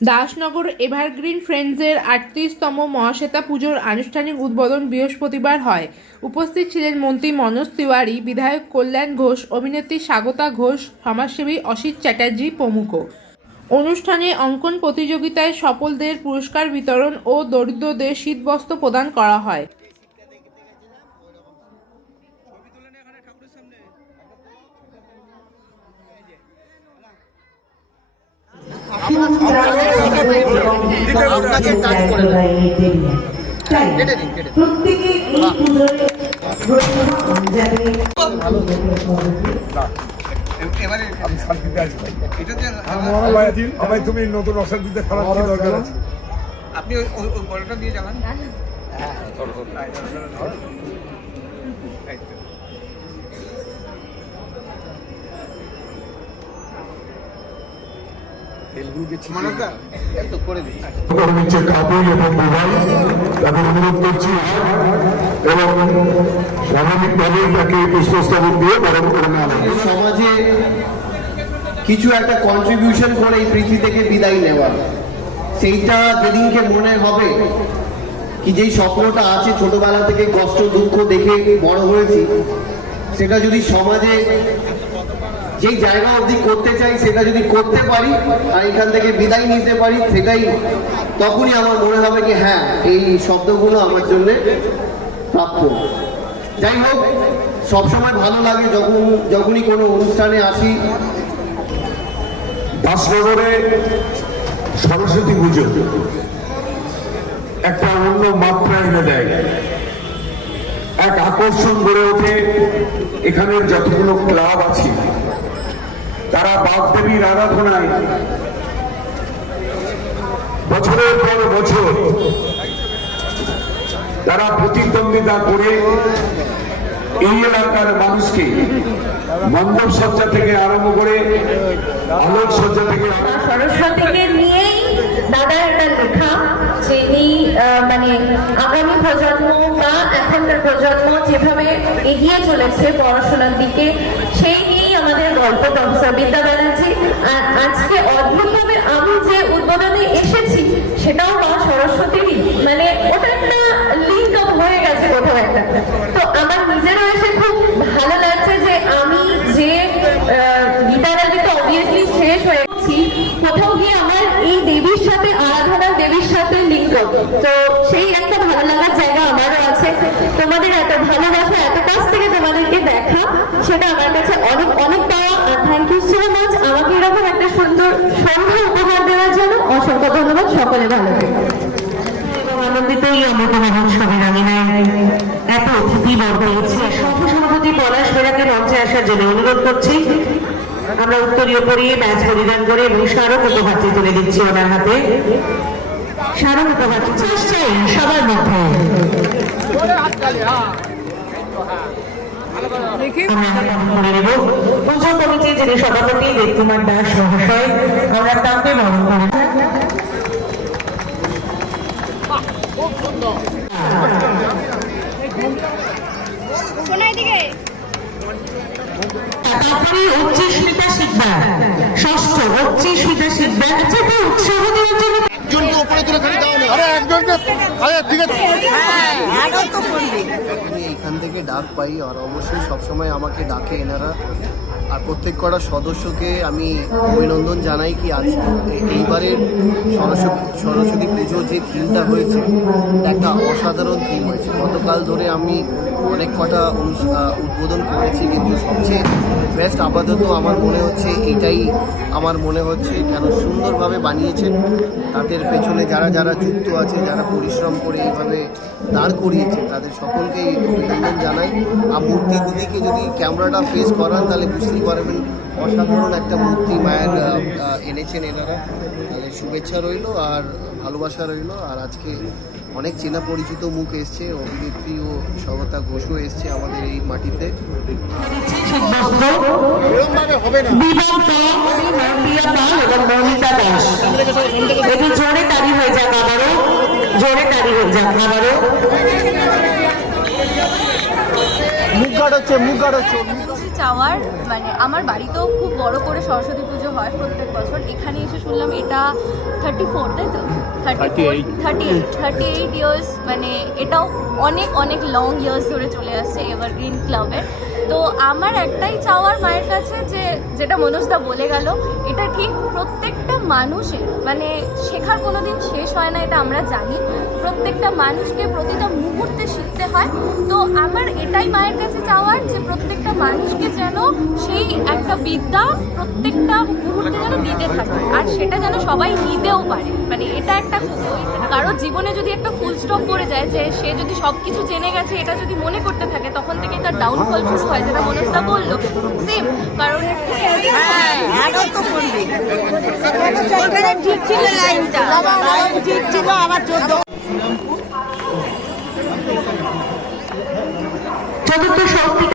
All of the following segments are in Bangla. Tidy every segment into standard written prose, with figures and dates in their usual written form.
দাসনগর এভারগ্রিন ফ্রেন্ডসের ৩৮তম মহাশ্বেতা পুজোর আনুষ্ঠানিক উদ্বোধন বৃহস্পতিবার হয়। উপস্থিত ছিলেন মন্ত্রী মনোজ তিওয়ারি, বিধায়ক কল্যাণ ঘোষ, অভিনেত্রী স্বাগতা ঘোষ, সমাজসেবী অসিত চ্যাটার্জি প্রমুখ। অনুষ্ঠানে অঙ্কন প্রতিযোগিতায় সফলদের পুরস্কার বিতরণ ও দরিদ্রদের শীতবস্ত্র প্রদান করা হয়। তুমি নতুন অশান্তিতে খারাপ কি দরকার আছে? আপনি ওই বড়টা দিয়ে যাবেন। কাপুর এবং মোবাইল তাদের অনুরোধ করছি এবং স্বাভাবিকভাবে তাকে পুষ্পস্তবক দিয়ে বরণ করে নেওয়া। সমাজে কিছু একটা কন্ট্রিবিউশন করে এই পৃথিবী থেকে বিদায় নেওয়া, সেইটা যেদিনকে মনে হবে কি যেই স্বপ্নটা আছে ছোটবেলা থেকে কষ্ট দুঃখ দেখে বড় হয়েছি, সেটা যদি সমাজে যেই জায়গা অবধি করতে চাই সেটা যদি করতে পারি আর এখান থেকে বিদায় নিতে পারি, সেটাই তখনই আমার মনে হবে কি হ্যাঁ এই শব্দগুলো আমার জন্য প্রাপ্য। যাই হোক, সবসময় ভালো লাগে যখনই কোনো অনুষ্ঠানে আসি। দাসনগরে সরস্বতী পুজো একটা অন্য মাত্রা এনে দেয়, এক আকর্ষণ গড়ে ওঠে। এখানের যতগুলো ক্লাব আছে তারা বাগদেবীর আরাধনায় বছরের পর বছর তারা প্রতিদ্বন্দ্বিতা করে এই এলাকার মানুষকে মণ্ডপ সজ্জা থেকে আরম্ভ করে আলোক সজ্জা থেকে সরস্বতীকে নিয়েই দাদা এটা লেখা, যিনি মানে আগামী প্রজন্ম বা এখনকার প্রজন্ম যেভাবে এগিয়ে চলেছে পড়াশোনার দিকে, সেই নিয়েই আমাদের গল্প প্রফেসর বিদ্যা ব্যানার্জি। আর আজকে অদ্ভুতভাবে আমি যে উদ্বোধনে এসেছি সেটাও মা সরস্বতীরই, মানে ওটা একটা লিঙ্ক আপ হয়ে গেছে কোথাও একটা। তো আমার নিজেরও এসে খুব ভালো লাগছে যে আমি যে গীতারাজি তো অবভিয়াসলি শেষ হয়েছি, কোথাও গিয়ে আমার এই দেবীর সাথে আরাধনার দেবীর সাথে লিঙ্ক। তো সেই একটা ভালো লাগার জায়গা আমারও আছে। তোমাদের এত ভালোবাসা, এত কাছ থেকে তোমাদেরকে দেখা, সেটা আমার কাছে অনেক অনেক পাওয়া। আর থ্যাংক ইউ সো মাচ আমাকে এরকম একটা সুন্দর সন্ধ্যা উপহার দেওয়ার জন্য। অসংখ্য ধন্যবাদ, সকলে ভালো থেকো। আনন্দিত এই অমৃত মহোৎসবের আঙিনায় এত অতিথিবর্গ হয়েছে। সভাপতি পলাশ বেরাকে মঞ্চে আসার জন্য অনুরোধ করছি। আমরা উত্তরীয় পরিয়ে ব্যাচ পরিধান করে এবং স্মারক উপহারটি তুলে দিচ্ছি ওনার হাতে। স্মারক উপহারটি চেষ্টাই সবার মধ্যে আমরা নেব। পুজো কমিটির যিনি সভাপতি দেবকুমার দাস মহাশয়, আমরা তাকে বরণ করি। উচ্চস্মিতা শিকদার, ষষ্ঠ উচ্চস্মিতা শিকদার। আচ্ছা, তো উৎসাহ দেওয়ার জন্য একজনকে উপরে তুলে খালি দাও না, আরে একজনকে। আরে ঠিক আছে, আমি এইখান থেকে ডাক পাই আর অবশ্যই সবসময় আমাকে ডাকে এনারা। আর প্রত্যেক কটা সদস্যকে আমি অভিনন্দন জানাই কি আজ এইবারের সরস্বতী পুজো যে থিমটা হয়েছে একটা অসাধারণ থিম হয়েছে। গতকাল ধরে আমি অনেক কটা উদ্বোধন করেছি, কিন্তু সবচেয়ে বেস্ট আপাতত আমার মনে হচ্ছে এইটাই। আমার মনে হচ্ছে কেন সুন্দরভাবে বানিয়েছেন, তাদের পেছনে যারা যারা যুক্ত আছে, যারা পরিশ্রম করে এইভাবে দাঁড় করিয়েছে, তাদের সকলকেই অভিনন্দন জানাই। আর মূর্তি দিদিকে যদি ক্যামেরাটা ফেস করান তাহলে বুঝতেই পারবেন অসাধারণ একটা মূর্তি মায়ের এনেছেন এনারা। তাহলে শুভেচ্ছা রইল আর ভালোবাসা রইল। আর আজকে অনেক চেনা পরিচিত মুখ এসছে, অভিনেত্রী ও স্বাগতা ঘোষও এসছে আমাদের এই মাটিতে। জোরে তালি হয়ে যাক আবারও, জোরে তালি হয়ে যাক আবারও। মুখ গাড় হচ্ছে চাওয়ার, মানে আমার বাড়িতেও খুব বড় করে সরস্বতী পুজো হয় প্রত্যেক বছর। এখানে এসে শুনলাম এটা 34, তাই তো 38 ইয়ার্স, মানে এটাও অনেক অনেক লং ইয়ার্স ধরে চলে আসছে এভারগ্রিন ক্লাবের। তো আমার একটাই চাওয়ার মায়ের কাছে, যে যেটা মনোজদা বলে গেল, এটা ঠিক প্রত্যেকটা মানুষের, মানে শেখার কোনো দিন শেষ হয় না, এটা আমরা জানি। প্রত্যেকটা মানুষকে প্রতিটা মুহূর্তে শিখতে হয়। তো আমার এটাই মায়ের কাছে চাওয়ার, যে প্রত্যেকটা মানুষকে যেন সেই একটা বিদ্যা প্রত্যেকটা মুহূর্তে যেন দিতে থাকে, আর সেটা যেন সবাই নিতেও পারে। মানে এটা একটা কারো জীবনে যদি একটা ফুল স্টপ পড়ে যায়, যে সে যদি সব কিছু জেনে গেছে এটা যদি মনে করতে থাকে, তখন থেকে তার ডাউনফল শুরু হয়, যেটা মনস্তা বললো সেম। কারণ ঠিক ছিল লাইনটা, ঠিক ছিল আমার চতুর্থ শক্তি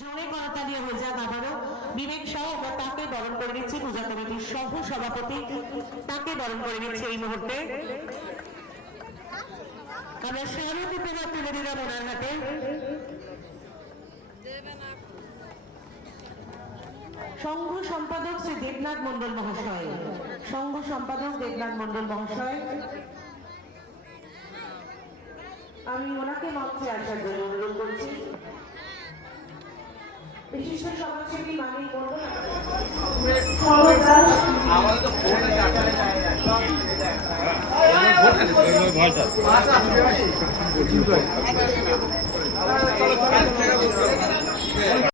জোরে করতালি হয়ে যাক আবারও। বিবেক সহ আমরা তাকে বরণ করে নিচ্ছি, পূজা কমিটির সহ সভাপতি তাকে বরণ করে নিচ্ছি এই মুহূর্তে। আমরা স্মারক উপহার তুলে দিলাম ওনার হাতে। সংঘ সম্পাদক শ্রী দেবনাথ মন্ডল মহাশয়, সংঘ সম্পাদক দেবনাথ মন্ডল মহাশয়, আমি ওনাকে মঞ্চে আসার জন্য অনুরোধ করছি। বিশিষ্ট সমাজসেবী মানিক মন্ডল, ভয়টা